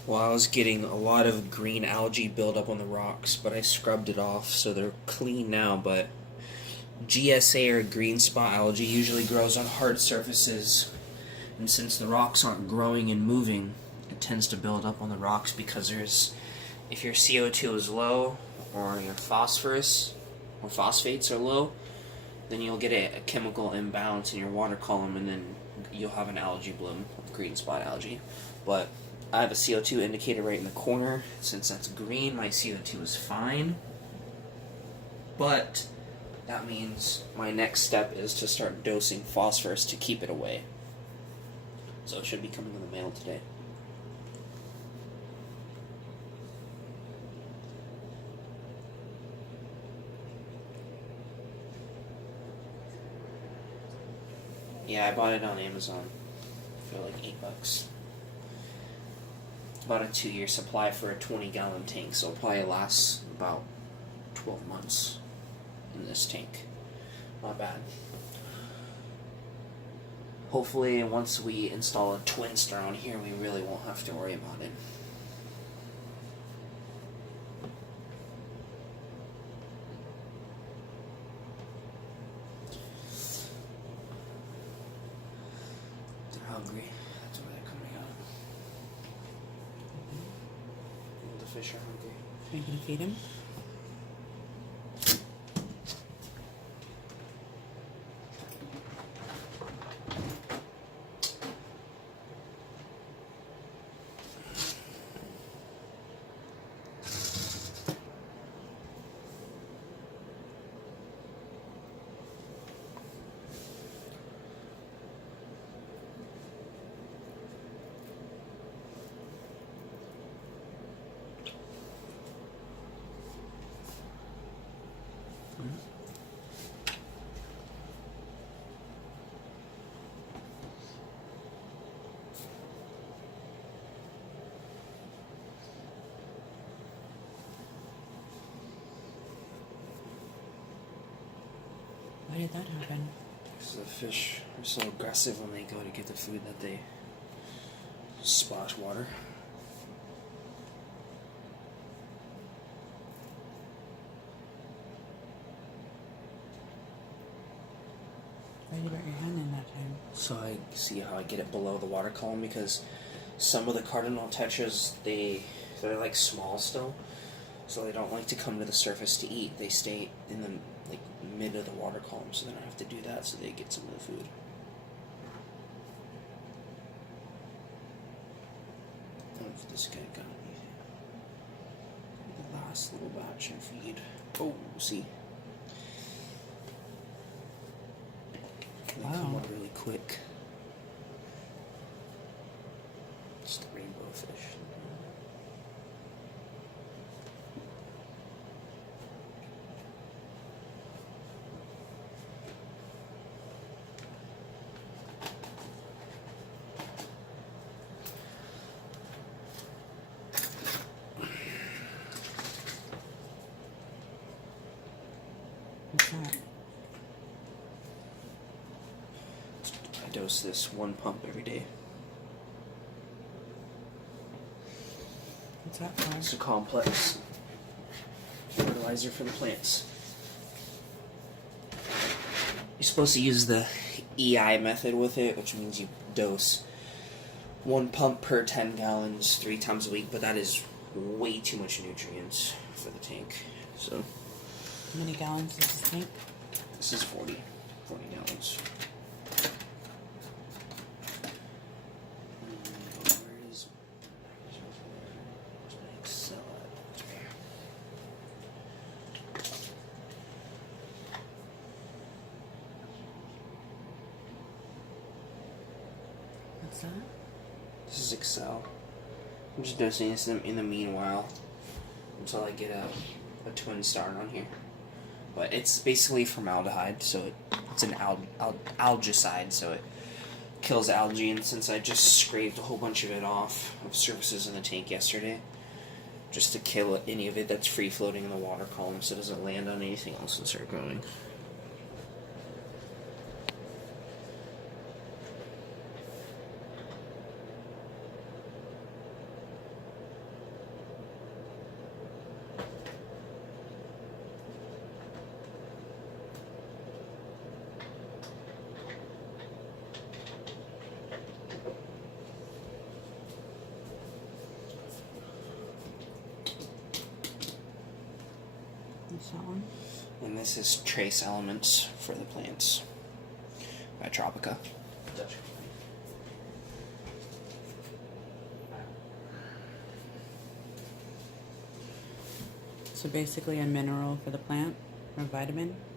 Well, I was getting a lot of green algae buildup on the rocks, but I scrubbed it off, so they're clean now. But GSA, or green spot algae, usually grows on hard surfaces, and since the rocks aren't growing and moving, it tends to build up on the rocks because if your CO2 is low, or your phosphorus or phosphates are low, then you'll get a chemical imbalance in your water column, and then you'll have an algae bloom, green spot algae. But I have a CO2 indicator right in the corner. Since that's green, my CO2 is fine. But that means my next step is to start dosing phosphorus to keep it away. So it should be coming in the mail today. Yeah, I bought it on Amazon for like $8. It's about a 2-year supply for a 20-gallon tank, so it'll probably last about 12 months in this tank. Not bad. Hopefully, once we install a twin star on here, we really won't have to worry about it. They're hungry. That's why they're coming out. The fish are hungry. Are you going to feed him? Why did that happen? Because the fish are so aggressive when they go to get the food that they splash water. Why did you put your hand in that time? So I see how I get it below the water column, because some of the cardinal tetras, they're like small still, so they don't like to come to the surface to eat. They stay in the mid of the water column, so then I have to do that so they get some of the food. I don't know if this guy got anything. The last little batch of feed. Oh, see. They come out really quick. It's the rainbow fish. What's that? I dose this 1 pump every day. What's that for? It's a complex fertilizer for the plants. You're supposed to use the EI method with it, which means you dose 1 pump per 10 gallons 3 times a week, but that is way too much nutrients for the tank. So How many gallons does this tank? this is 40 gallons. Where is my Excel at? What's that? This is Excel. I'm just dosing this in the meanwhile until I get a twin star on here. But it's basically formaldehyde, so it's an algicide, so it kills algae. And since I just scraped a whole bunch of it off of surfaces in the tank yesterday, just to kill any of it that's free floating in the water column, so it doesn't land on anything else and start growing. that one? And this is Trace Elements for the Plants by Tropica. So basically a mineral for the plant or vitamin.